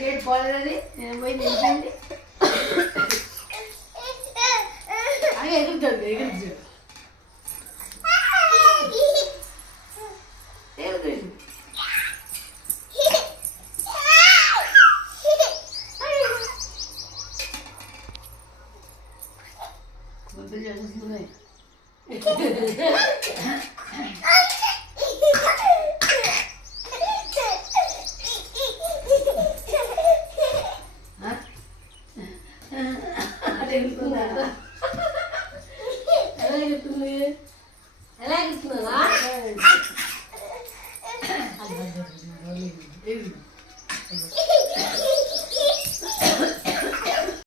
gate పోలేదని నేను పోయి నిలిచింది ఎగురుతుంది ఎగురుతుంది ముద్దులు చేస్తున్నాయి ఎలా ఎగురుతుంది ఎలా ఎగురుతుందా